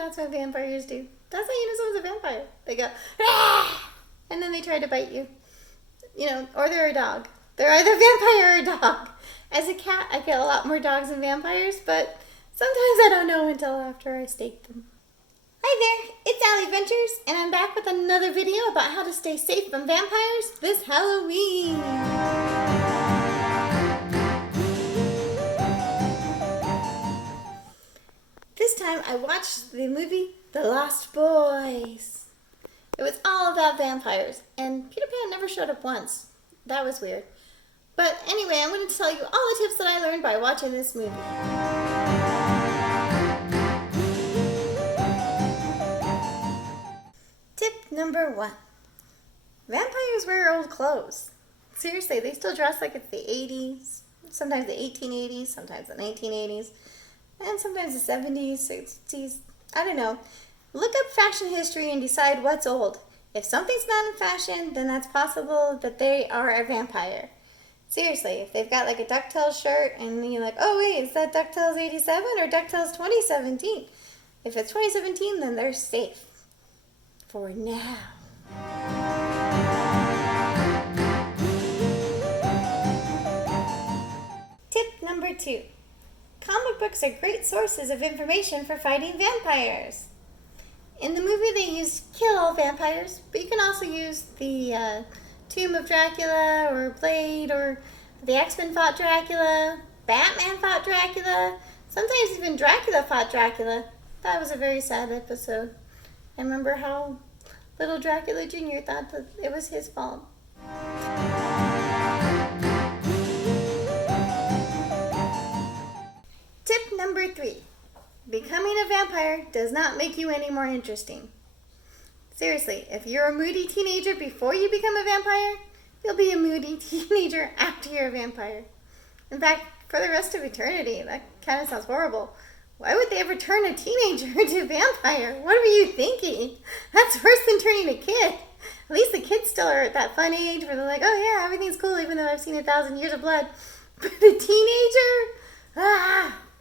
that's what vampires do. That's how you know someone's a vampire. They go, ah! And then they try to bite you. Or they're a dog. They're either a vampire or a dog. As a cat, I get a lot more dogs than vampires, but sometimes I don't know until after I stake them. Hi there, it's Allie Ventures, and I'm back with another video about how to stay safe from vampires this Halloween. This time I watched the movie The Lost Boys. It was all about vampires, and Peter Pan never showed up once. That was weird. But anyway, I'm going to tell you all the tips that I learned by watching this movie. Tip number 1. Vampires wear old clothes. Seriously, they still dress like it's the 80s, sometimes the 1880s, sometimes the 1980s, and sometimes the 70s, 60s. I don't know. Look up fashion history and decide what's old. If something's not in fashion, then that's possible that they are a vampire. Seriously, if they've got like a DuckTales shirt and you're like, oh wait, is that DuckTales 87 or DuckTales 2017? If it's 2017, then they're safe. For now. Tip number 2. Comic books are great sources of information for fighting vampires. In the movie, they used Kill All Vampires, but you can also use the Tomb of Dracula or Blade, or the X-Men fought Dracula, Batman fought Dracula, sometimes even Dracula fought Dracula. That was a very sad episode. I remember how little Dracula Jr. thought that it was his fault. Tip number 3. Becoming a vampire does not make you any more interesting. Seriously, if you're a moody teenager before you become a vampire, you'll be a moody teenager after you're a vampire. In fact, for the rest of eternity. That kind of sounds horrible. Why would they ever turn a teenager into a vampire? What were you thinking? That's worse than turning a kid. At least the kids still are at that fun age where they're like, oh yeah, everything's cool even though I've seen 1,000 years of blood. But a teenager?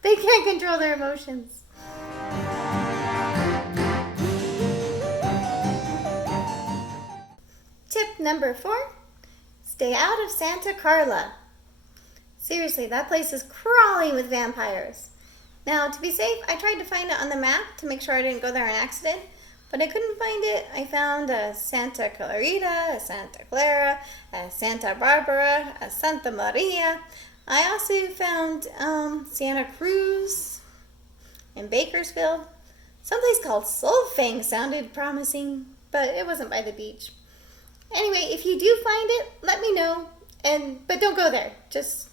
They can't control their emotions. Tip number 4. Stay out of Santa Carla. Seriously, that place is crawling with vampires. Now, to be safe, I tried to find it on the map to make sure I didn't go there on accident, but I couldn't find it. I found a Santa Clarita, a Santa Clara, a Santa Barbara, a Santa Maria. I also found Santa Cruz and Bakersfield. Someplace called Solfang sounded promising, but it wasn't by the beach. Anyway, if you do find it, let me know. But don't go there. Just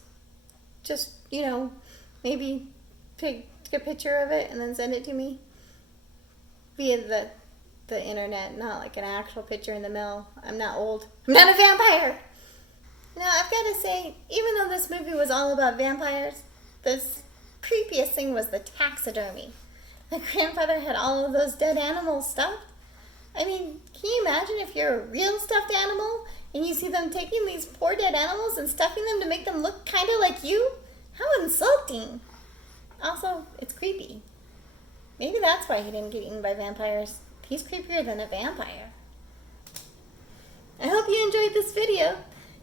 maybe take a picture of it and then send it to me via the internet, not like an actual picture in the mail. I'm not old. I'm not a vampire. Now, I've got to say, even though this movie was all about vampires, the creepiest thing was the taxidermy. My grandfather had all of those dead animals stuffed. I mean, can you imagine if you're a real stuffed animal and you see them taking these poor dead animals and stuffing them to make them look kind of like you? How insulting. Also, it's creepy. Maybe that's why he didn't get eaten by vampires. He's creepier than a vampire. I hope you enjoyed this video.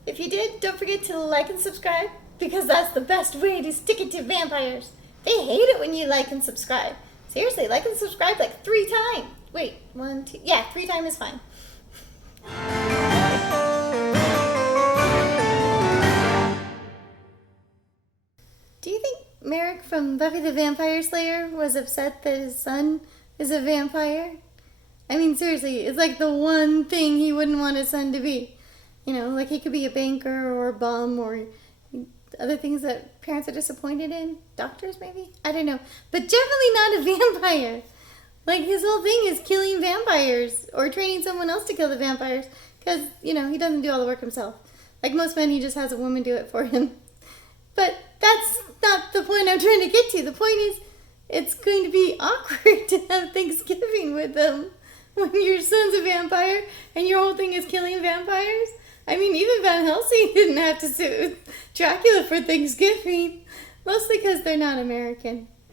If you did, don't forget to like and subscribe, because that's the best way to stick it to vampires. They hate it when you like and subscribe. Seriously, like and subscribe like 3 times. Wait, 1, 2, yeah, 3 times is fine. Do you think Merrick from Buffy the Vampire Slayer was upset that his son is a vampire? I mean, seriously, it's like the one thing he wouldn't want his son to be. Like he could be a banker or a bum or other things that parents are disappointed in. Doctors, maybe? I don't know. But definitely not a vampire. Like, his whole thing is killing vampires or training someone else to kill the vampires because, he doesn't do all the work himself. Like most men, he just has a woman do it for him. But that's not the point I'm trying to get to. The point is, it's going to be awkward to have Thanksgiving with them when your son's a vampire and your whole thing is killing vampires. I mean, even Van Helsing didn't have to sit with Dracula for Thanksgiving. Mostly because they're not American.